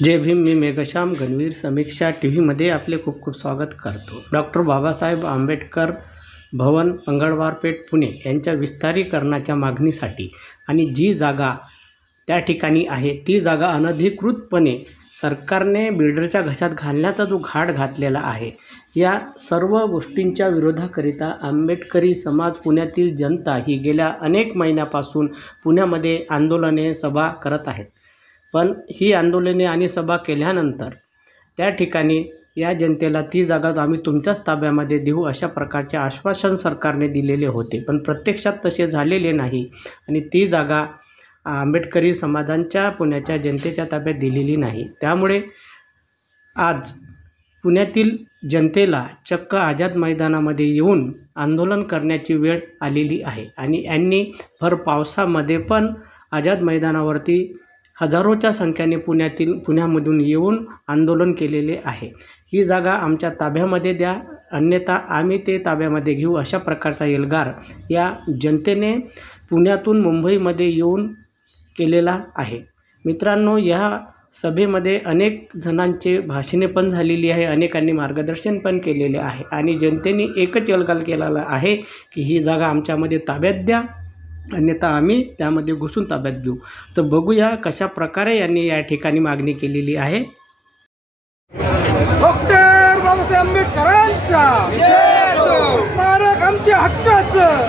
जय भीम. मी मेघश्याम गणवीर समीक्षा टीव्हीमध्ये आपले खूप खूप स्वागत करतो. डॉक्टर बाबासाहेब आंबेडकर भवन मंगळवारपेठ पुणे यांच्या विस्तारीकरणाच्या मागणीसाठी आणि जी जागा त्या ठिकाणी आहे ती जागा अनधिकृतपणे सरकारने बिल्डरच्या घशात घालण्याचा जो घाट घातलेला आहे, या सर्व गोष्टींच्या विरोधाकरिता आंबेडकरी समाज पुण्यातील जनता ही गेल्या अनेक महिन्यापासून पुण्यामध्ये आंदोलने सभा करत आहेत. पण ही आंदोलने आणि सभा केल्यानंतर त्या ठिकाणी या जनतेला ती जागा आम्ही तुमच्याच ताब्यामध्ये देऊ अशा प्रकारचे आश्वासन सरकारने दिलेले होते, पण प्रत्यक्षात तसे झालेले नाही आणि ती जागा आंबेडकरी समाजांच्या पुण्याच्या जनतेच्या ताब्यात दिलेली नाही. त्यामुळे आज पुण्यातील जनतेला चक्क आझाद मैदानामध्ये येऊन आंदोलन करण्याची वेळ आलेली आहे आणि यांनी भर पावसामध्ये पण आझाद मैदानावरती हजारोच्या संख्येने पुण्यामधून येऊन आंदोलन केलेले आहे. ही जागा आमच्या ताब्यामध्ये द्या, अन्यथा आम्ही ते ताब्यामध्ये घेऊ अशा प्रकारचा एल्गार या जनतेने पुण्यातून मुंबईमध्ये येऊन केलेला आहे. मित्रांनो, या सभेमध्ये अनेक जणांचे भाषणे पण झालेली आहे, अनेकांनी मार्गदर्शन पण केलेले आहे आणि जनतेने एकच एल्गार केलेला आहे की ही जागा आमच्यामध्ये ताब्यात द्या, अन्यथा आम्ही त्यामध्ये घुसून ताब्यात घेऊ. तर बघूया कशा प्रकारे यांनी या ठिकाणी मागणी केलेली आहे. डॉक्टर बाबासाहेब आंबेडकरांचा स्मारक आमच्या हक्काचं,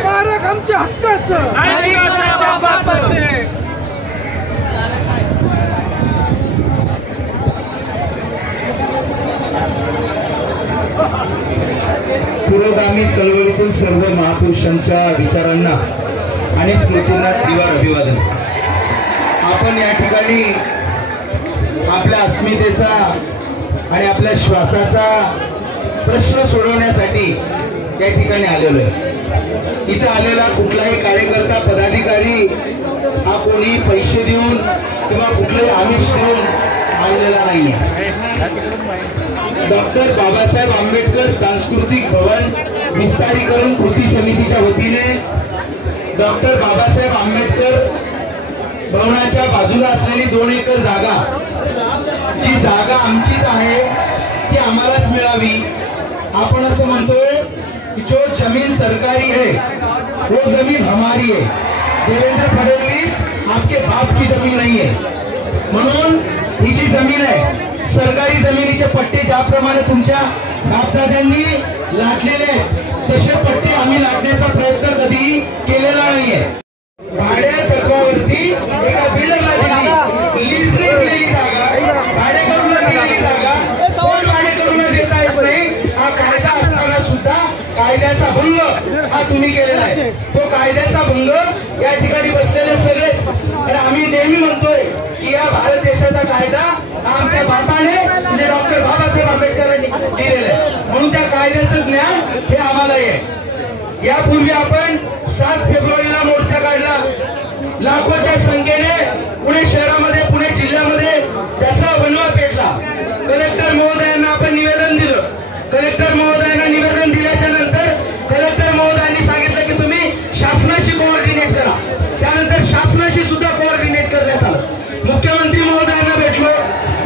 स्मारक आमच्या हक्काचं. पुरोगामी चळवळीतील सर्व महापुरुषांच्या विचारांना आणि स्मृतींना दिवा अभिवादन. आपण या ठिकाणी आपल्या अस्मितेचा आणि आपल्या श्वासाचा प्रश्न सोडवण्यासाठी या ठिकाणी आलेलो आहे. इथं आलेला कुठलाही कार्यकर्ता पदाधिकारी हा कोणी पैसे देऊन किंवा कुठलाही आमिष देऊन आलेला नाही आहे. डॉक्टर बाबासाहेब आंबेडकर सांस्कृतिक भवन विस्तारीकरण कृती समितीच्या वतीने डॉक्टर बाबासाहेब आंबेडकर भवनाच्या बाजूला असलेली 2 एकर जागा, जी जागा आमचीच आहे ती आम्हालाच मिळावी. आपण असं म्हणतोय की जो जमीन सरकारी है वो जमीन हमारी है. देवेंद्र फडणवीस आपके बाप की जमीन नहीं है. म्हणून ही जी जमीन आहे, सरकारी जमिनीचे पट्टे ज्याप्रमाणे तुमच्या बापदाद्यांनी लाटलेले आहेत तसे पट्टे आम्ही लाटण्याचा प्रयत्न कधी केलेला नाहीये. भाड्या तत्वावरती एका बिल्डरला लीजने दिलेली जागा, भाडेकरूंना दिलेली जागा कोण भाडेकरूंना देता येत नाही. हा कायदा असताना सुद्धा कायद्याचा भंग हा तुम्ही केलेला आहे. तो कायद्याचा भंग या ठिकाणी बसलेले सगळे. आणि आम्ही नेहमी म्हणतोय की या भारत देशाचा कायदा आमच्या बापाने म्हणजे डॉक्टर बाबासाहेब आंबेडकरांनी दिलेला आहे, म्हणून त्या कायद्याचं ज्ञान हे आम्हाला आहे. यापूर्वी आपण 7 फेब्रुवारीला मोर्चा काढला. लाखोच्या संख्येने पुणे शहरामध्ये, पुणे जिल्ह्यामध्ये त्याचा बनवा पेटला. कलेक्टर महोदयांना आपण निवेदन दिलं. कलेक्टर महोदयांना निवेदन दिल्याच्या नंतर कलेक्टर महोदयांनी सांगितलं की तुम्ही शासनाशी कोऑर्डिनेट करा. त्यानंतर शासनाशी सुद्धा कोऑर्डिनेट करण्यात आलं. मुख्यमंत्री महोदयांना भेटलो,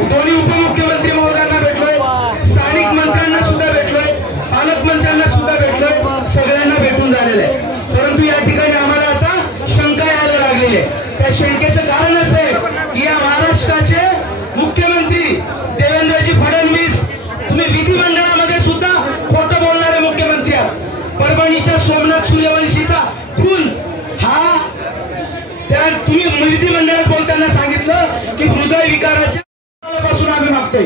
दोन्ही उपमुख्यमंत्री महोदयांना भेटलोय, स्थानिक मंत्र्यांना सुद्धा भेटलोय, पालकमंत्र्यांना सुद्धा भेटलोय, सगळ्यांना भेटून झालेलं आहे. परंतु या ठिकाणी आम्हाला आता शंका यायला लागलेली आहे. त्या शंकेचं कारण असं आहे की या महाराष्ट्राचे मुख्यमंत्री देवेंद्रजी फडणवीस, तुम्ही विधिमंडळामध्ये सुद्धा खोटं बोलणारे मुख्यमंत्री आहात. परभणीच्या सोमनाथ सूर्यवंशीचा खून हा त्या तुम्ही विधिमंडळात बोलताना सांगितलं की हृदय विकाराच्या पासून आम्ही मागतोय,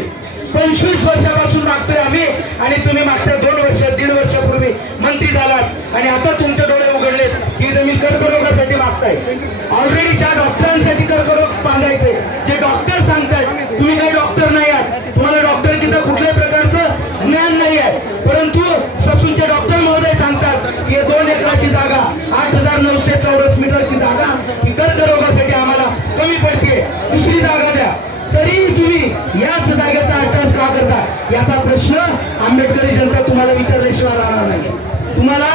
25 वर्षापासून मागतोय आम्ही, आणि तुम्ही मागच्या 2 वर्ष 1.5 वर्षापूर्वी मंत्री झालात आणि आता तुमचे डोळे उघडलेत की तुम्ही कर्करोगासाठी मागताय. ऑलरेडी ज्या डॉक्टरांसाठी कर्करोग बांधायचे, जे डॉक्टर सांगतायत, तुम्ही काही डॉक्टर नाही आहात, तुम्हाला डॉक्टरकीचं कुठल्याही प्रकारचं ज्ञान नाही आहे, परंतु ससूनचे डॉक्टर महोदय सांगतात की 2 एकराची जागा, 8,900 चौरस मीटरची जागा ही कर्करोगासाठी आम्हाला कमी पडते, दुसरी जागा द्या. तरी तुम्ही याच जागेचा अट्टास का करता, याचा प्रश्न आंबेडकरी जनता तुम्हाला विचारल्याशिवाय राहणार नाही. तुम्हाला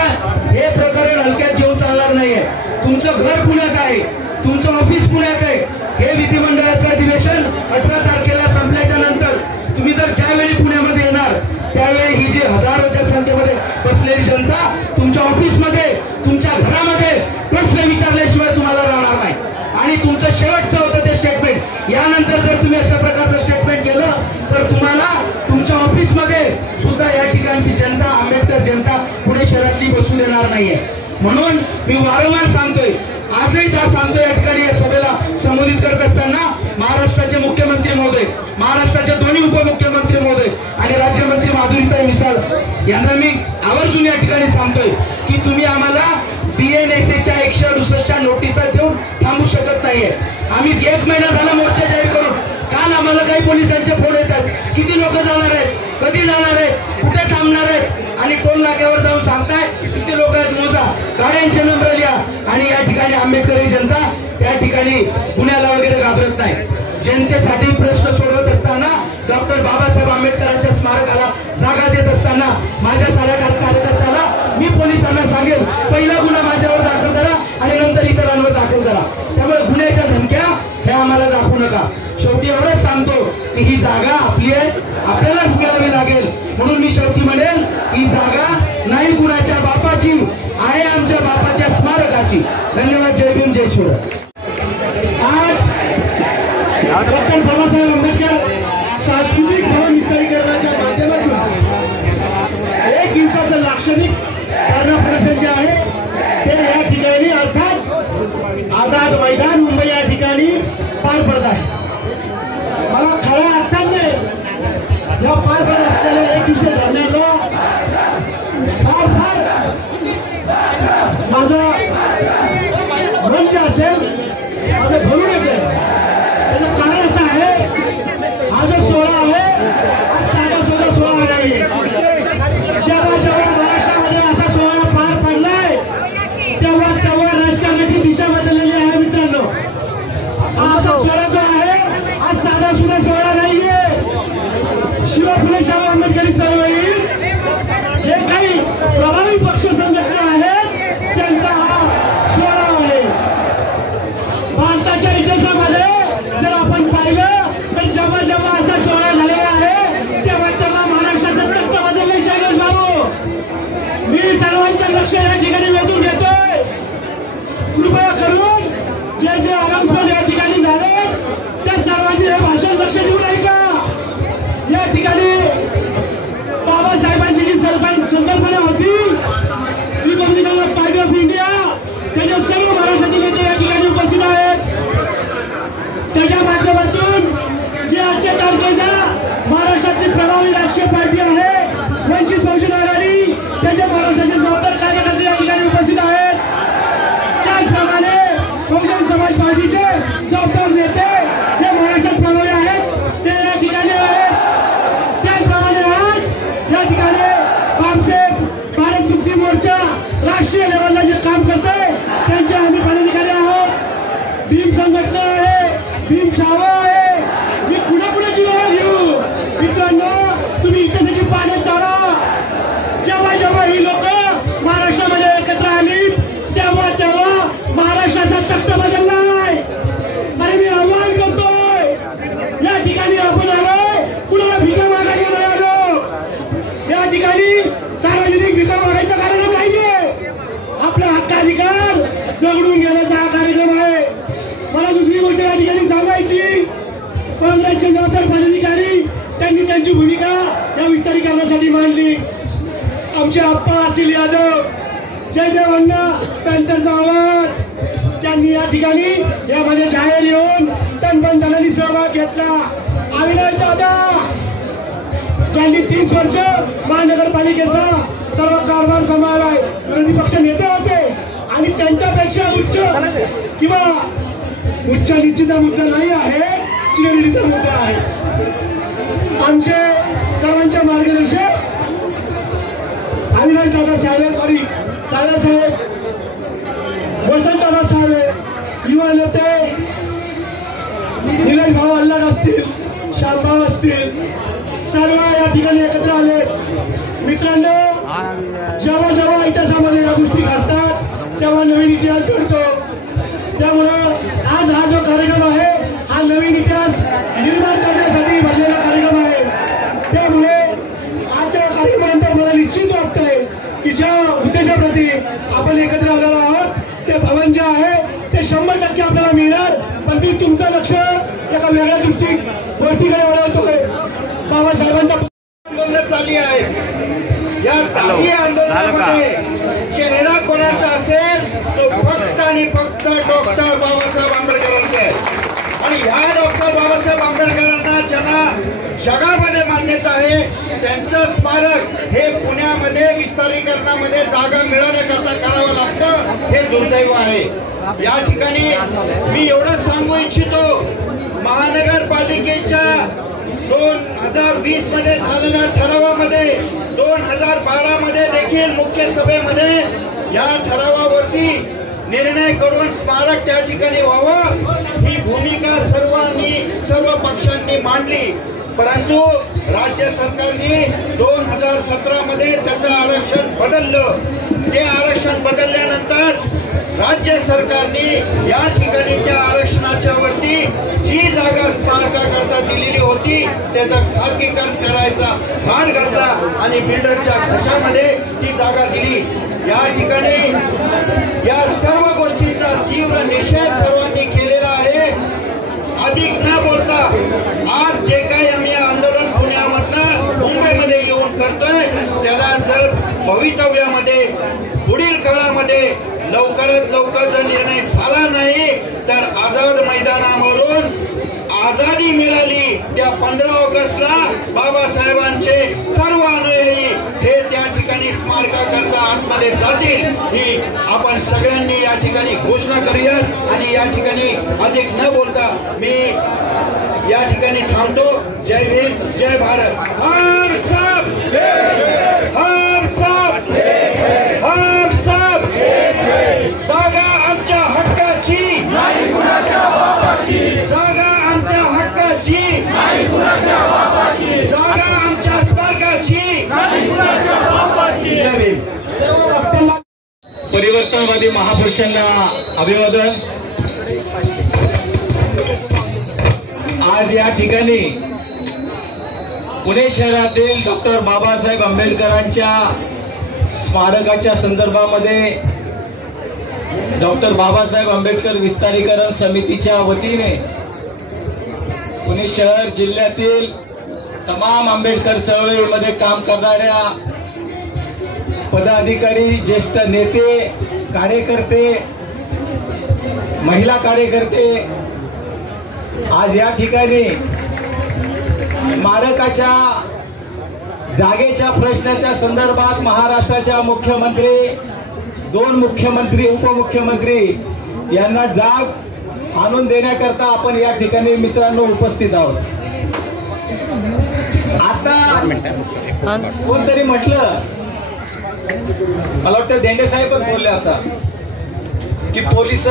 हे प्रकरण हलक्यात घेऊन चालणार नाहीये. तुमचं घर पुण्यात आहे, तुमचं ऑफिस पुण्यात आहे, हे विधिमंडळाचं शेवटचं होतं ते स्टेटमेंट. यानंतर जर तुम्ही अशा प्रकारचं स्टेटमेंट केलं तर तुम्हाला तुमच्या ऑफिसमध्ये सुद्धा या ठिकाणची जनता, आंबेडकर जनता पुणे शहरातली बसू देणार नाहीये. म्हणून मी वारंवार सांगतोय, आजही त्या सांगतोय, या ठिकाणी या सभेला संबोधित करत असताना महाराष्ट्राचे मुख्यमंत्री महोदय, महाराष्ट्राचे दोन्ही उपमुख्यमंत्री महोदय आणि राज्यमंत्री माधुरीताई मिसाळ यांना मी आवर्जून या ठिकाणी सांगतोय की तुम्ही आम्हाला BNSAच्या 168 नोटिसा देऊन थांबू शकत नाहीये. आम्ही 1 महिना झाला मोर्चा जाहीर करून. काल आम्हाला काही पोलिसांचे फोन येतात, किती लोक जाणार आहेत, कधी जाणार आहेत, कुठे थांबणार आहेत, आणि टोल नाक्यावर जाऊन सांगताय किती लोक आहेत मोजा, गाड्यांचे नंबर लिहा. आणि या ठिकाणी आंबेडकरी जनता त्या ठिकाणी पुण्याला वगैरे घाबरत नाही. जनतेसाठी प्रश्न सोडवत असताना, डॉक्टर बाबासाहेब आंबेडकरांच्या स्मारकाला जागा देत असताना माझ्या साऱ्या कार्यकर्त्याला मी पोलिसांना सांगेल, पहिला गुन्हा माझ्यावर दाखल करा आणि नंतर इतरांवर दाखल करा. त्यामुळे गुन्ह्याच्या धमक्या हे आम्हाला दाखवू नका. शेवटी एवढंच सांगतो की ही जागा आपली आहे, आपल्यालाच मिळावी लागेल. म्हणून मी शेवटी म्हणेल, ही जागा नाही कुणाच्या बापाची आहे, आमच्या बापाच्या स्मारकाची. धन्यवाद. जय भीम, जय शिवराय. आज डॉक्टर बाबासाहेब आंबेडकर सांस्कृतिक भवन विस्तारीकरणाच्या माध्यमातून 1 दिवसाचं लाक्षणिक प्रदर्शन जे आहे ते या ठिकाणी अर्थात आझाद मैदान मुंबई या ठिकाणी पार पडत आहे. मला खऱ्या अर्थाने या पार पडत असलेल्या 1 दिवशी धरण्याला फार माझं मन जे असेल माझं भरून येते. त्याचं कारण असं आहे, हा जो सोहळा आहे हा साधा सोहळा सोहळा नाही. जेव्हा महाराष्ट्रामध्ये असा सोहळा पार पडलाय तेव्हा राजकारणाची दिशा बदललेली आहे. मित्रांनो, हा सोहळा जो आहे हा साधा सुद्धा सोहळा नाहीये. शिव फुले शाहू आंबेडकरी चळवळी जे काही प्रभावी पक्ष संघटना आहेत त्यांचा हा सोहळा आहे. भारताच्या इतिहासामध्ये जर आपण पाहिलं तर जेव्हा जेव्हा असा सोहळा झालेला आहे तेव्हा महाराष्ट्राचं रक्त बदलले. शैलेश भाऊ, मी सर्वांचं लक्ष या ठिकाणी वेधून घेतोय. कृपया करून जे अनाउन्समेंट या ठिकाणी झाले त्या सर्वांनी हे भाषण लक्ष देऊ नये का. या ठिकाणी बाबासाहेबांची जी संकल्पना होती रिपब्लिकन पार्टी ऑफ इंडिया, त्याच्या सर्व महाराष्ट्रातील नेते या ठिकाणी उपस्थित आहेत. त्याच्या माध्यमातून जे आजच्या तारखेला महाराष्ट्रातली प्रभावी राष्ट्रीय पार्टी आहे वंचित बहुजन आघाडी, त्याच्या महाराष्ट्राचे जबाबदार कार्यकर्ते या ठिकाणी उपस्थित आहेत. त्याचप्रमाणे बहुजन समाज पार्टीचे जबाबदार नेते जे महाराष्ट्रात प्रभावी आहेत ते या ठिकाणी आहेत. त्याचप्रमाणे आज या ठिकाणी बापसाहेब भारत मुक्ती मोर्चा राष्ट्रीय लेवलला जे काम करतोय त्यांचे आम्ही पदाधिकारी आहोत. भीम संघटना आहे, भीम छावा आहे. मी कुणाकुणाची नावं घेऊ. मित्रांनो, तुम्ही इतिहासाची पानं चाला. जेव्हा ही लोक महाराष्ट्रामध्ये एकत्र आली तेव्हा महाराष्ट्राचा तख्त बदललाय. अरे मी आव्हान करतोय, या ठिकाणी आपण आलोय कुणाला भिका मागायला नाही आलो. या ठिकाणी सार्वजनिक भिका मागायचं कारण नाहीये. आपला हक्काधिकार जगडून घेण्याचा हा कार्यक्रम आहे. मला दुसरी गोष्ट या ठिकाणी सांगायची, काँग्रेसचे जबाबदार पदाधिकारी त्यांनी त्यांची भूमिका या विस्तारीकरणासाठी मांडली. आमचे आप्पा असिल यादव, जयदेव अण्णा पॅन्थरचा आवाज, त्यांनी या ठिकाणी यामध्ये जाहीर येऊन तनबंधनाने सहभाग घेतला. अविनाश दादा ज्यांनी 30 वर्ष महानगरपालिकेचा सर्व कारभार सांभाळलाय, विरोधी पक्ष नेते होते आणि त्यांच्यापेक्षा किंवा उच्च नीतीचा मुद्दा नाही आहे, श्रेणीचा मुद्दा आहे. आमचे सर्वांचे मार्गदर्शक अविनाश दादा साहेब, वसंत दादा साहेब, युवा नेते निलेश भाऊ अल्लाड असतील, श्यामभाऊ असतील, सर्व या ठिकाणी एकत्र आले. मित्रांनो, जेव्हा इतिहासामध्ये या गोष्टी घडतात तेव्हा नवीन इतिहास घडतो. त्यामुळं आज हा जो कार्यक्रम आहे हा नवीन इतिहास निर्माण करण्यासाठी भरलेला कार्यक्रम आहे. त्यामुळे आजच्या कार्यक्रमानंतर मला निश्चित वाटतंय की ज्या उद्देशाप्रती आपण एकत्र आलेलो आहोत ते भवन जे आहे ते 100% आपल्याला मिळणार. पण मी एका वेगळ्या गोष्टीकडे वळवतोय. बाबासाहेबांच्या आंदोलन चालली आहे. या काही आंदोलनामध्ये चेहरा कोणाचा असेल तो फक्त आणि फक्त डॉक्टर बाबासाहेब आंबेडकरांचा आहे. आणि ह्या डॉक्टर बाबासाहेब आंबेडकरांना ज्यांना जगामध्ये मान्यता आहे त्यांचं स्मारक हे पुण्यामध्ये विस्तारीकरणामध्ये जागा मिळवण्याकरता करावं लागतं, हे दुर्दैव आहे. या ठिकाणी मी एवढंच सांगू इच्छितो, महानगरपालिकेच्या 2020 मध्ये झालेल्या ठरावामध्ये 2012 मध्ये देखील मुख्य सभेमध्ये या ठरावावरती निर्णय करून स्मारक त्या ठिकाणी व्हावं ही भूमिका सर्व पक्षांनी मांडली. परंतु राज्य सरकारने 2017 मध्ये त्याचं आरक्षण बदललं. ते आरक्षण बदलल्यानंतर राज्य सरकारने या ठिकाणी त्या आरक्षणाच्या वरती जी जागा स्मारकाकरता दिलेली होती त्याचं खासगीकरण करायचा भान घातला आणि बिल्डरच्या घशामध्ये ती जागा दिली. या ठिकाणी या सर्व गोष्टींचा तीव्र निषेध सर्वांनी केलेला आहे. अधिक न बोलता आज जे काही आम्ही आंदोलन पुण्यामधनं मुंबईमध्ये येऊन करतोय त्याला जर भवितव्यामध्ये पुढील काळामध्ये लवकरात लवकर जर निर्णय झाला नाही तर आझाद मैदानावरून आझादी मिळाली त्या 15 ऑगस्टला बाबासाहेबांचे सर्व अनुयायी हे त्या ठिकाणी स्मारकाकरता आतमध्ये जातील ही आपण सगळ्यांनी या ठिकाणी घोषणा करूयात. आणि या ठिकाणी अधिक न बोलता मी या ठिकाणी थांबतो. जय भीम, जय भारत. हम सब जागा आमच्या हक्काची, जागा आमच्या हक्काची, जागा आमच्या स्मारकाची. जय भीम. परिवर्तनवादी महापुरुषांना अभिवादन. आज या ठिकाणी पुणे शहरातील डॉक्टर बाबासाहेब आंबेडकरांच्या स्मारकाच्या संदर्भामध्ये डॉक्टर बाबासाहेब आंबेडकर विस्तारीकरण समितीच्या वतीने पुणे शहर जिल्ह्यातील तमाम आंबेडकर चळवळीमध्ये काम करणाऱ्या पदाधिकारी, ज्येष्ठ नेते, कार्यकर्ते, महिला कार्यकर्ते आज या ठिकाणी स्मारकाच्या जागेच्या प्रश्नाच्या संदर्भात महाराष्ट्राच्या मुख्यमंत्री, 2 मुख्यमंत्री, उपमुख्यमंत्री यांना जाग आणून देण्याकरता आपण या ठिकाणी मित्रांनो उपस्थित आहोत. आता कोणतरी म्हटलं, मला वाटतं देंडे साहेबच बोलले आता की पोलिस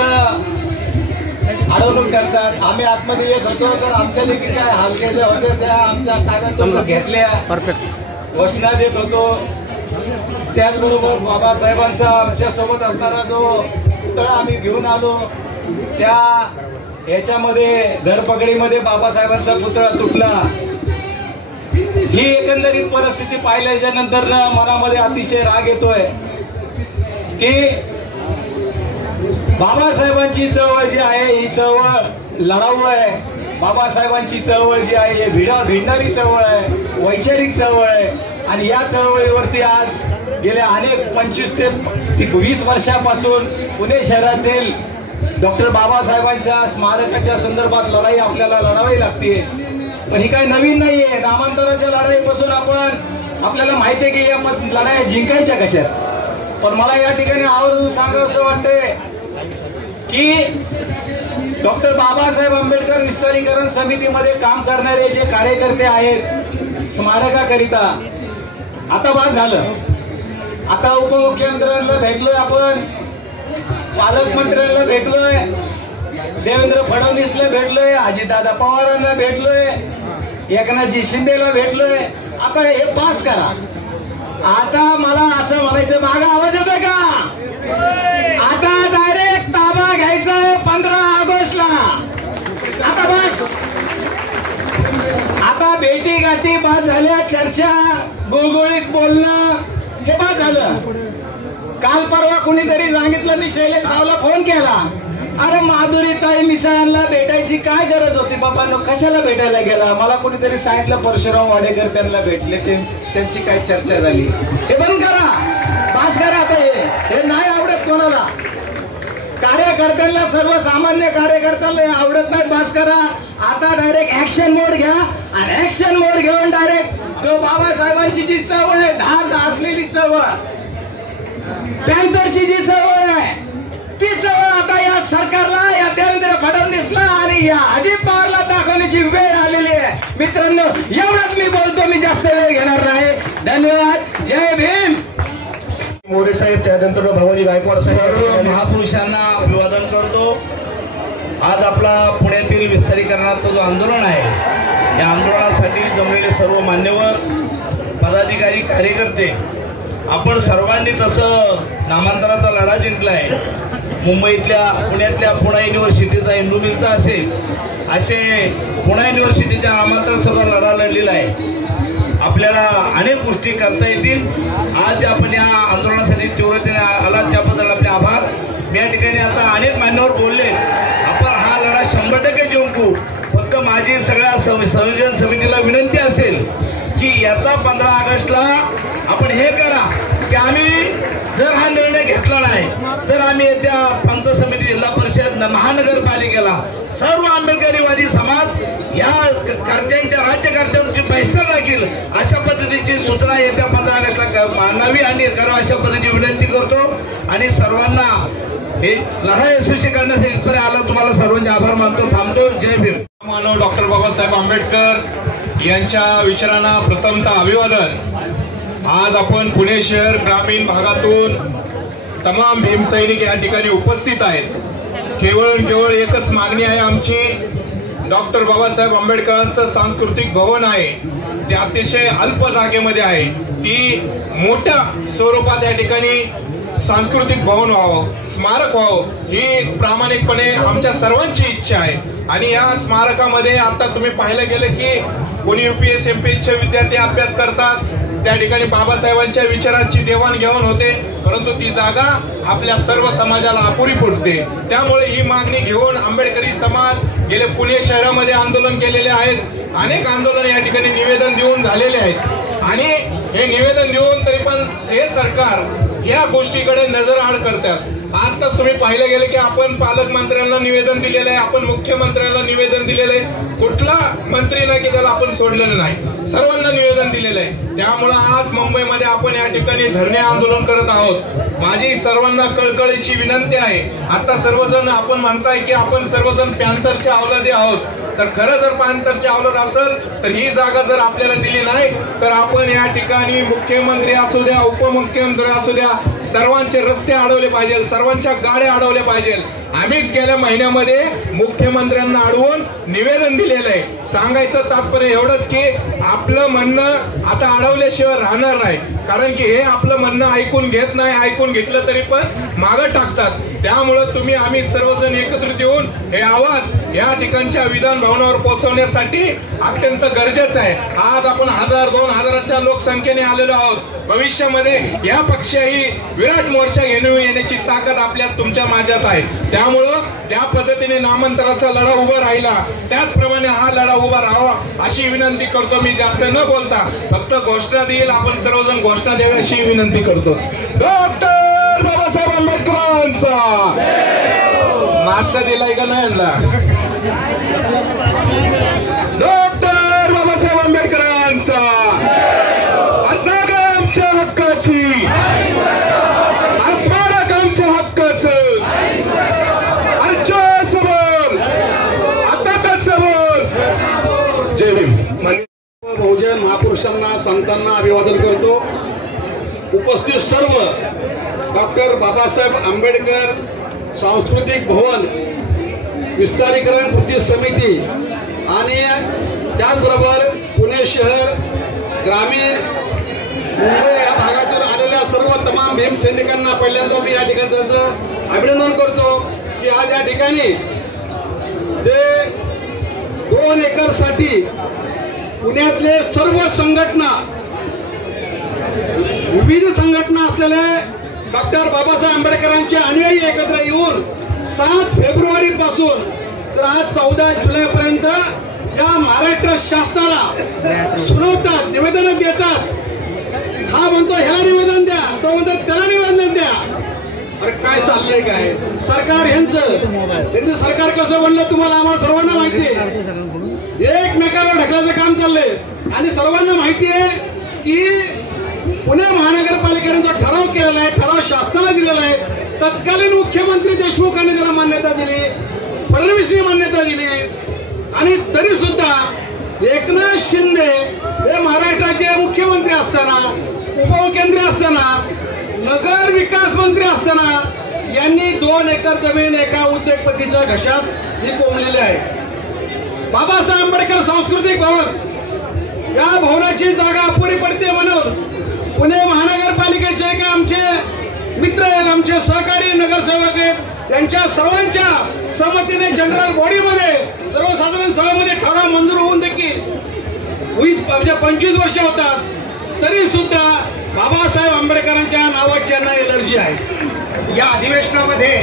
अडवणूक करतात. आम्ही आतमध्ये येत होतो तर आमच्या देखील काय हाल केले होते त्या आमच्या कागदपत्र घेतल्या, घोषणा देत होतो. त्याचबरोबर बाबासाहेबांचा आमच्यासोबत असणारा जो पुतळा आम्ही घेऊन आलो त्या याच्यामध्ये धरपकडीमध्ये बाबासाहेबांचा पुतळा तुटला. ही एकंदरीत परिस्थिती पाहिल्याच्या नंतर मनामध्ये अतिशय राग येतोय की बाबासाहेबांची चळवळ जी आहे ही चळवळ लढाऊ आहे. बाबासाहेबांची चळवळ जी आहे ही भिडणारी चळवळ आहे, वैचारिक चळवळ आहे. आणि या चळवळीवरती आज गेल्या अनेक 25 ते 20 वर्षापासून पुणे शहरातील डॉक्टर बाबासाहेबांच्या स्मारकाच्या संदर्भात लढाई आपल्याला लढावी लागते. पण ही काही नवीन नाहीये. नामांतराच्या लढाईपासून आपल्याला माहिती आहे की या लढाई जिंकायच्या कशा. पण मला या ठिकाणी आवर्जून सांगावंसं वाटतंय की डॉक्टर बाबासाहेब आंबेडकर विस्तारीकरण समितीमध्ये काम करणारे जे कार्यकर्ते आहेत स्मारकाकरिता, आता बाद झालं. आता उपमुख्यमंत्र्यांना भेटलोय आपण, पालकमंत्र्यांना भेटलोय, देवेंद्र फडणवीसला भेटलोय, अजितदादा पवारांना भेटलोय, एकनाथजी शिंदेला भेटलोय. आता हे पास करा. आता मला असं म्हणायचं, मागा आवाज येतोय का? आता डायरेक्ट ताबा घ्यायचा 15 ऑगस्टला. आता बस, आता भेटी गाठी बाद झाल्या, चर्चा गुळगुळीत बोलणं हे बाद झालं. काल परवा कुणीतरी सांगितलं, मी शैलेश रावला फोन केला अरे माधुरीताई मिसाळांना भेटायची काय गरज होती बाबांनो? कशाला भेटायला गेला? मला कोणीतरी सांगितलं परशुराम वाडेकर त्यांना भेटले, त्यांची काय चर्चा झाली. हे बंद करा, पास करा. आता हे नाही आवडत कोणाला. कार्यकर्त्यांना, सर्वसामान्य कार्यकर्त्यांना आवडत नाही. पास करा. आता डायरेक्ट ऍक्शन मोड घ्या आणि ऍक्शन मोड घेऊन डायरेक्ट जो बाबासाहेबांची जी चव आहे, धार असलेली चव, पॅन्थरची जी चव आहे, ती चव आता या सरकारला, या देवेंद्र फडणवीसला आणि या अजित पवारला दाखवण्याची वेळ आलेली आहे. मित्रांनो, एवढंच मी बोलतो, मी जास्त वेळ घेणार नाही. धन्यवाद. जय भीम. मोरे साहेब, त्यानंतर भवानी गायकवाड साहेब, सर्व महापुरुषांना अभिवादन करतो. आज आपला पुण्यातील विस्तारीकरणाचं जो आंदोलन आहे, या आंदोलनासाठी जमलेले सर्व मान्यवर, पदाधिकारी, कार्यकर्ते, आपण सर्वांनी तसं नामांतराचा लढा जिंकलाय. मुंबईतल्या, पुण्यातल्या पुणा युनिव्हर्सिटीचा, इंदू मिलचा असेल, असे पुणा युनिव्हर्सिटीच्या नामांतर सर्व लढा लढलेला आहे. आपल्याला अनेक गोष्टी करता येतील. आज आपण या आंदोलनासाठी तीव्रतेने आलात त्याबद्दल आपले आभार. मी या ठिकाणी आता अनेक मान्यवर बोलले, आपण हा लढा 100% जिंकू. फक्त माझी सगळ्या संयोजन समितीला विनंती असेल की याचा 15 ऑगस्टला आपण हे करा की आम्ही जर हा निर्णय घेतला नाही तर आम्ही येत्या पंचायत समिती, जिल्हा परिषद, महानगरपालिकेला सर्व आंबेडकरीवादी समाज या कर्त्यांच्या, राज्यकर्त्यांची बहिष्कार राखील, अशा पद्धतीची सूचना येत्या 15 ऑगस्टला मानावी आणि करावं अशा पद्धतीची विनंती करतो. आणि सर्वांना हे लढा यशस्वी करण्यासाठी इथपर्यंत आला, तुम्हाला सर्वांचे आभार मानतो. थांबतो. जय भीम. मानव डॉक्टर बाबासाहेब आंबेडकर यांच्या विचारांना प्रथमतः अभिवादन. आज आपण पुणे शहर ग्रामीण भागातून तमाम भीमसैनिक या ठिकाणी उपस्थित आहेत. केवळ एकच मागणी आहे आमची. डॉक्टर बाबासाहेब आंबेडकरांचं सांस्कृतिक भवन आहे, ते अतिशय अल्प जागेमध्ये आहे. ती मोठ्या स्वरूपात या ठिकाणी सांस्कृतिक भवन व्हावं, स्मारक व्हावं, ही प्रामाणिकपणे आमच्या सर्वांची इच्छा आहे. आणि या स्मारकामध्ये आता तुम्ही पाहिलं गेलं की कोणी UPSC MPSCचे विद्यार्थी अभ्यास करतात, त्या ठिकाणी बाबासाहेबांच्या विचारांची देवाणघेवाण होते, परंतु ती जागा आपल्या सर्व समाजाला अपुरी पडते. त्यामुळे ही मागणी घेऊन आंबेडकरी समाज गेले पुणे शहरामध्ये आंदोलन केलेले आहेत. अनेक आंदोलन या ठिकाणी निवेदन देऊन झालेले आहेत. आणि हे निवेदन देऊन तरी पण हे सरकार या गोष्टीकडे नजर आड करतात. आता तुम्ही पाहिलं गेलं की आपण पालकमंत्र्यांना निवेदन दिलेलं आहे, आपण मुख्यमंत्र्यांना निवेदन दिलेलं आहे. कुठला मंत्री नाही की त्याला आपण सोडलेलं नाही, सर्वांना निवेदन दिलेलं आहे. त्यामुळं आज मुंबईमध्ये आपण या ठिकाणी धरणे आंदोलन करत आहोत. माझी सर्वांना कळकळीची विनंती आहे. आता सर्वजण आपण म्हणताय की आपण सर्वजण पॅन्थरचे अवलादी आहोत, तर खरं जर पॅन्थरचे अवलाद असेल तर ही जागा जर आपल्याला दिली नाही तर आपण या ठिकाणी मुख्यमंत्री असू द्या, उपमुख्यमंत्री असू द्या, सर्वांचे रस्ते अडवले पाहिजे, सर्वांच्या गाड्या अडवल्या पाहिजे. आम्हीच गेल्या महिन्यामध्ये मुख्यमंत्र्यांना अडवून निवेदन दिलेलं आहे. सांगायचं तात्पर्य एवढंच की आपलं म्हणणं आता अडवल्याशिवाय राहणार नाही, कारण की हे आपलं म्हणणं ऐकून घेत नाही. ऐकून घेतलं तरी पण मागं टाकतात. त्यामुळं तुम्ही, आम्ही सर्वजण एकत्रित येऊन हे आवाज या ठिकाणच्या विधान भवनावर पोहोचवण्यासाठी अत्यंत गरजेचं आहे. आज आपण 1000-2000च्या लोकसंख्येने आलेलो आहोत. भविष्यामध्ये या पक्षाही विराट मोर्चा घेऊन येण्याची ताकद आपल्या, तुमच्या माझ्यात आहे. त्यामुळं त्या पद्धतीने नामांतराचा लढा उभा राहिला, त्याचप्रमाणे हा लढा उभा राहावा अशी विनंती करतो. मी जास्त न बोलता फक्त घोषणा देईल, आपण सर्वजण घोषणा द्यावी अशी विनंती करतो. डॉक्टर बाबासाहेब आंबेडकरांचा नाश्ता दिलाय का नाही यांना? डॉक्टर बाबासाहेब आंबेडकरांचा आमच्या हक्काची, स्मारक आमच्या हक्काचं, जय भीम. बहुजन महापुरुषांना, संतांना अभिवादन करतो. उपस्थित सर्व डॉक्टर बाबासाहेब आंबेडकर सांस्कृतिक भवन, विस्तारीकरण कृती समिती आणि त्याचबरोबर पुणे शहर, ग्रामीण, मुंबई या भागातून आलेल्या सर्व तमाम भीम सैनिकांना पहिल्यांदा मी या ठिकाणी त्याचं अभिनंदन करतो की आज या ठिकाणी ते 2 एकरसाठी पुण्यातले सर्व संघटना, विविध संघटना असलेले डॉक्टर बाबासाहेब आंबेडकरांचे अनुयायी एकत्र येऊन 7 फेब्रुवारी पासून तर आज 14 जुलैपर्यंत या महाराष्ट्र शासनाला सुनावतात, निवेदन देतात. हा म्हणतो ह्याला निवेदन द्या, तो म्हणतो त्याला निवेदन द्या. अरे काय चाललंय काय सरकार यांचं सरकार कसं बनलं तुम्हाला आम्हाला सर्वांना माहिती आहे. एकमेकाला ढकलायचं काम चाललंय आणि सर्वांना माहिती आहे की पुणे महानगरपालिकेने जो ठराव केलेला आहे, ठराव शासनाला दिलेला आहे. तत्कालीन मुख्यमंत्री देशमुखांनी त्याला मान्यता दिली, फडणवीसने मान्यता दिली आणि तरी सुद्धा एकनाथ शिंदे हे महाराष्ट्राचे मुख्यमंत्री असताना, उपमुख्यमंत्री असताना, नगर विकास मंत्री असताना यांनी 2 एकर जमीन एका उद्योगपतीच्या घशात ही कोंबलेली आहे. बाबासाहेब आंबेडकर सांस्कृतिक भवन या भवनाची जागा अपुरी पडते म्हणून पुणे महानगरपालिकेचे एक आमचे मित्र आहेत, आमचे सहकारी नगरसेवक आहेत, यांच्या सर्वांच्या सहमतीने जनरल बॉडीमध्ये सर्वसाधारण सभेमध्ये ठराव मंजूर होऊन देखील 25 वर्ष होतात, तरी सुद्धा बाबासाहेब आंबेडकरांच्या नावाची यांना एलर्जी आहे. या अधिवेशनामध्ये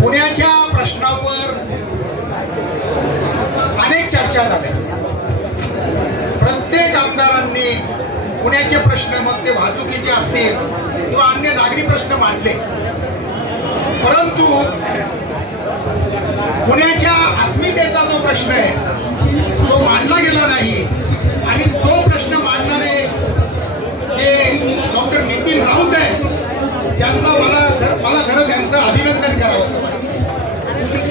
पुण्याच्या प्रश्नावर अनेक चर्चा झाल्या. प्रत्येक आमदारांनी पुण्याचे प्रश्न, मग ते वाहतुकीचे असतील किंवा अन्य नागरी प्रश्न मांडले, परंतु पुण्याच्या अस्मितेचा जो प्रश्न आहे तो मांडला गेला नाही. आणि तो प्रश्न मांडणारे जे डॉक्टर नितीन राऊत आहेत त्यांचा मला खरं त्यांचं अभिनंदन करावं.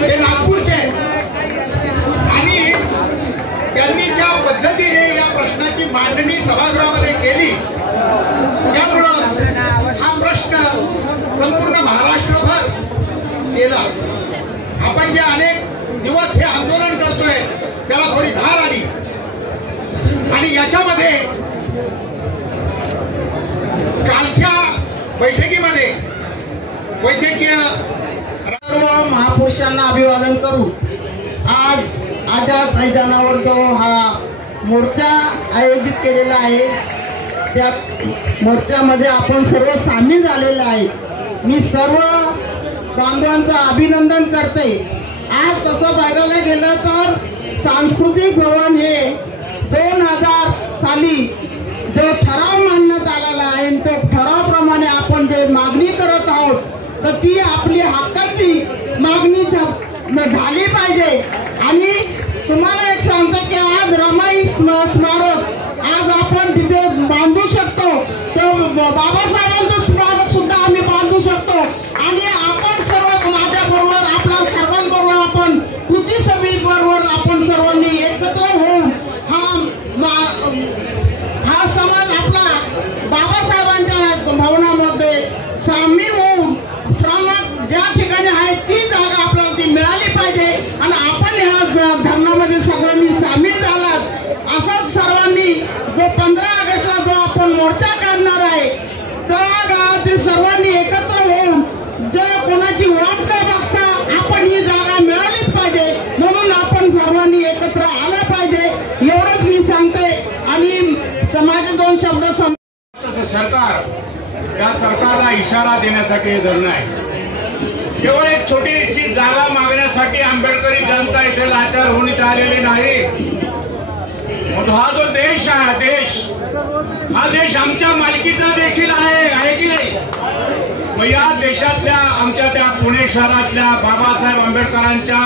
ते नागपूरचे आहेत आणि त्यांनी ज्या पद्धतीने या प्रश्नाची मांडणी सभागृहामध्ये केली त्यामुळं हा प्रश्न संपूर्ण महाराष्ट्रभर केला. आपण जे अनेक दिवस हे आंदोलन करतोय त्याला थोडी धार आली आणि याच्यामध्ये कालच्या बैठकीमध्ये वैद्यकीय सर्व महापुरुषांना अभिवादन करू. आज आझाद मैदानावर जो हा मोर्चा आयोजित केलेला आहे त्या मोर्चामध्ये आपण सर्व सामील झालेले आहे. मी सर्व बांधवांचं अभिनंदन करते. आज तसं बघायला गेलं तर सांस्कृतिक भवन हे 2000 साली जो ठराव मांडण्यात आलेला आहे तो ठरावाप्रमाणे आपण जे मागणी करत आहोत तर ती आपली हक्काची मागणी झाली पाहिजे. आणि तुम्हाला एक सांगतो की आज रमाई स्मारक आज आपण तिथे बांधू शकतो, तर बाबासाहेबांचं स्मारक सुद्धा आम्ही बांधू शकतो. आणि आपण सर्व माझ्याबरोबर आपल्या सर्वांबरोबर आपण कृती सभेबरोबर आपण सर्वांनी एकत्र होऊन हा समाज आपला बाबासाहेबांच्या भवनामध्ये सामील होऊन ज्या ठिकाणी आहे ती जागा आपल्याला ती मिळाली पाहिजे आणि आपण ह्या धरणामध्ये सगळ्यांनी सामील झालात. असंच सर्वांनी जो 15 ऑगस्टला जो आपण मोर्चा काढणार आहे त्या गावातील सर्वांनी एकत्र होऊन जर कोणाची वाट न बघता आपण ही जागा मिळालीच पाहिजे म्हणून आपण सर्वांनी एकत्र आलं पाहिजे एवढंच मी सांगते. आणि माझे 2 शब्द सरकार या सरकारला इशारा देण्यासाठी हे धरणं आहे. केवळ एक छोटीशी जागा मागण्यासाठी आंबेडकरी जनता इथे लाचार होऊन इथे आलेली नाही. हा जो देश आहे हा देश आमच्या मालकीचा देखील आहे की नाही. मग या देशातल्या आमच्या त्या पुणे शहरातल्या बाबासाहेब आंबेडकरांच्या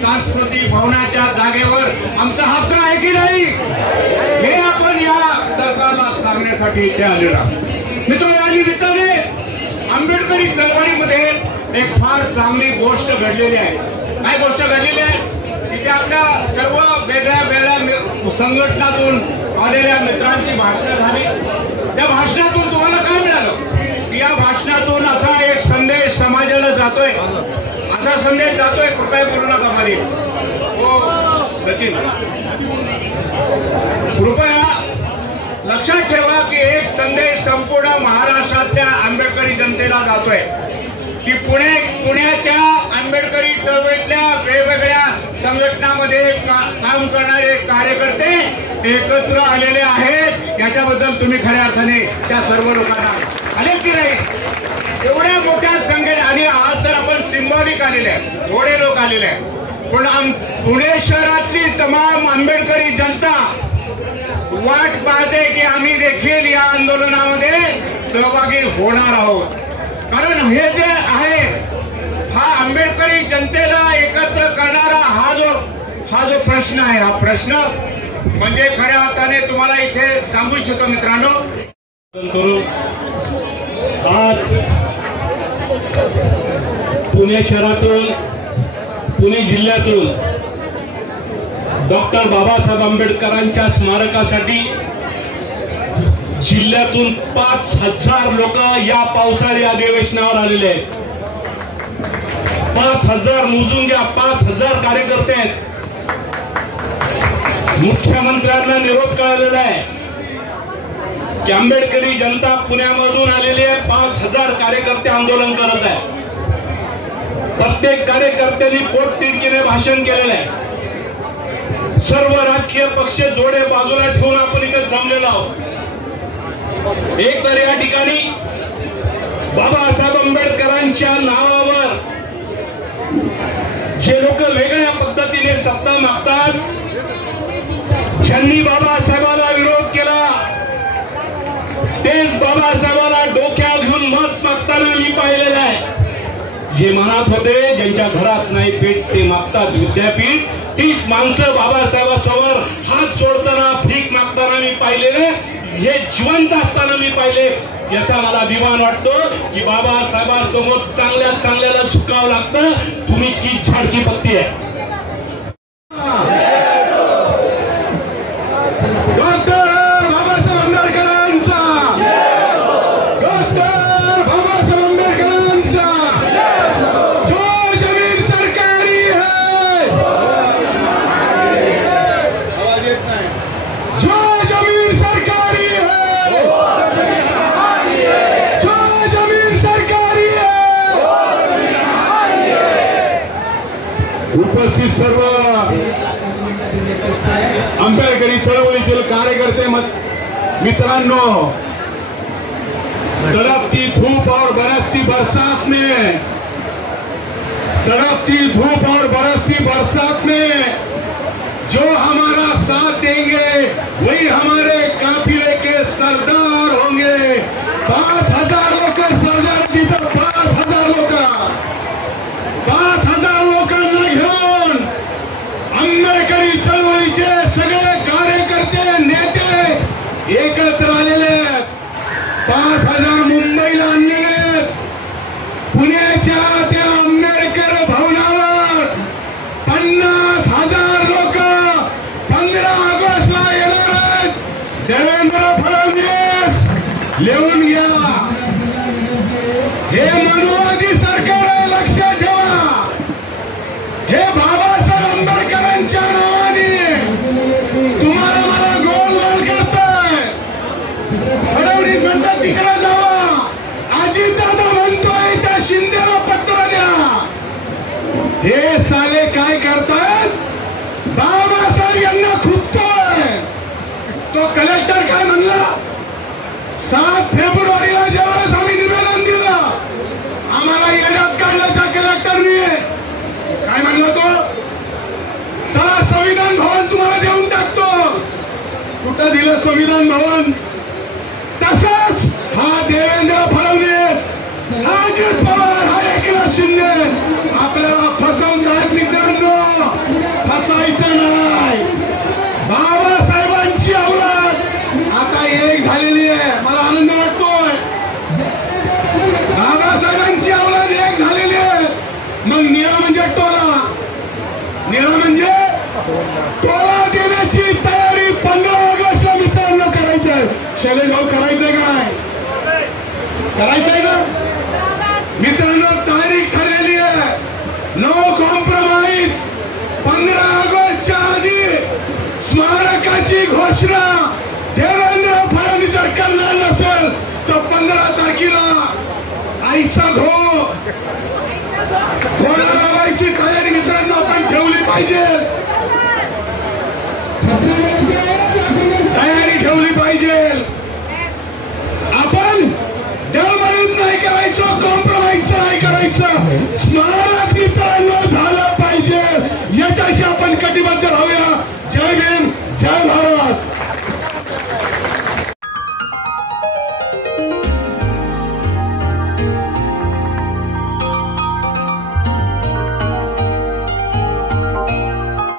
सांस्कृतिक भवनाच्या जागेवर आमचा हक्क आहे की नाही हे आपण या सरकारला सांगण्यासाठी इथे आलेलो आहोत. मित्रांनो, या निमित्ताने आंबेडकरी चळवळीमध्ये एक फार चांगली गोष्ट घडलेली आहे. काय गोष्ट घडलेली आहे? तिथे आपल्या सर्व वेगळ्या संघटनातून आलेल्या मित्रांची भाषणं झाली. त्या भाषणातून तुम्हाला काय मिळालं? या भाषणातून असा एक संदेश समाजाला जातोय, असा संदेश जातोय. कृपया करू नका मारी हो सचिन, कृपया लक्षात ठेवा की एक संदेश संपूर्ण महाराष्ट्रातल्या आंबेडकरी जनतेला जातोय की पुण्याच्या आंबेडकरी चळवळीतल्या वेगवेगळ्या संघटनामध्ये काम करणारे कार्यकर्ते एकत्र आलेले आहेत. याच्याबद्दल तुम्ही खऱ्या अर्थाने त्या सर्व लोकांना आले की नाही एवढ्या मोठ्या संख्येने, आणि आज तर आपण सिंबॉलिक आलेले आहे, थोडे लोक आलेले आहे, पण पुणे शहरातली तमाम आंबेडकरी जनता वाट पाहते की आम्ही देखील या आंदोलनामध्ये सहभागी होणार आहोत. कारण हे जे आहे, हा आंबेडकरी जनतेला एकत्र करणारा हा जो प्रश्न आहे, हा प्रश्न म्हणजे खऱ्या अर्थाने तुम्हाला इथे सांगू इच्छितो मित्रांनो. आज पुणे शहरातून, पुणे जिल्ह्यातून डॉक्टर बाबासाहेब आंबेडकरांच्या स्मारकासाठी जिल्ह्यातून 5,000 लोक या पावसाळी अधिवेशनावर आलेले आहेत. 5,000 मोजून घ्या, 5,000 कार्यकर्ते आहेत. मुख्यमंत्र्यांना निरोप कळलेला आहे की आंबेडकरी जनता पुण्यामधून आलेली आहे. 5,000 कार्यकर्ते आंदोलन करत आहेत. प्रत्येक कार्यकर्त्यांनी पोटतिडकीने भाषण केलेलं आहे. सर्व राजकीय पक्ष जोडे बाजूला ठेवून आपण इथे जमलेलो आहोत. एक तर या ठिकाणी बाबासाहेब आंबेडकरांच्या नावावर जे लोक वेगळ्या पद्धतीने सत्ता मागतात, ज्यांनी बाबासाहेबाला विरोध केला, तेच बाबासाहेबाला डोक्यात घेऊन मत मागताना मी पाहिलेलं आहे. जे म्हणत होते ज्यांच्या घरात नाही पेट ते मागतात विद्यापीठ, तीच माणसं बाबासाहेबांसमोर हात जोडताना, भीक मागताना मी पाहिलेले, हे जिवंत असताना मी पाहिले. याचा मला अभिमान वाटतो की बाबासाहेबांसमोर चांगल्याला झुकावं लागतं. तुम्ही की झाडची पत्ती आहे. उपस्थित सर्व आंबेडकरी चळवळीतील कार्यकर्ते मित्रांनो, तड़पती धूप और बरसती बरसात में, तड़पती धूप और बरसती बरसात में जो हमारा साथ देंगे वही हमारे काफिले के सरदार होंगे. 5,000 लोक सरदार तिथं, 5,000 लोक, 5,000 लोकांना घेऊन आंबेडकरी चळवळीचे सगळे कार्यकर्ते, नेते एकत्र आलेले. 5,000 मुंबईला आणलेले. पुण्याच्या त्या आंबेडकर भवनावर 50,000 लोक 15 ऑगस्टला येणार आहेत. देवेंद्र फडणवीस लिहून घ्या, हे मनुवादी सरकार आहे, लक्षात ठेवा. हे बाबासाहेब आंबेडकरांच्या नावाने तुम्हाला मला गोलमाल करताय. फडणवीस म्हणतात तिकडे जावा, अजितदादा म्हणतोय त्या शिंदेला पत्र द्या. हे साले काय करतात? बाबासाहेब यांना खुपतोय. तो कलेक्टर काय म्हणला? 7 फेब्रुवारीला ज्यावेळेस आम्ही निवेदन दिलं, आम्हाला येण्यात काढलं त्या कलेक्टरने. काय म्हणला तो? चला संविधान भवन तुम्हाला देऊन टाकतो. कुठं दिलं संविधान भवन? तसंच हा देवेंद्र फडणवीस, हा अजित पवार, हा एकनाथ शिंदे आपल्याला फसवतात. मित्रांनो, फसायचं नाही. बाबासाहेबांची औलाद आता एक झालेली आहे. मला आनंद वाटतोय. बाबासाहेबांची औलाद एक झालेली आहे. मग निळा म्हणजे टोला, निळा म्हणजे टोला देण्याची तयारी 15 ऑगस्टला मित्रांनो करायची आहे. शैलेश भाऊ, करायचंय काय? करायचंय ना मित्रांनो? तारीख ठरलेली आहे. No compromise. 15 ऑगस्टच्या आधी स्मारकाची घोषणा देवेंद्र फडणवीस जर करणार नसेल तर 15 तारखेला आईचा घो घोडा लावायची तयारी मित्रांनो आपण ठेवली पाहिजे. तयारी ठेवली पाहिजे. आपण देवमरून नाही करायचो. स्मरणात झालं पाहिजे याच्याशी आपण कटिबद्ध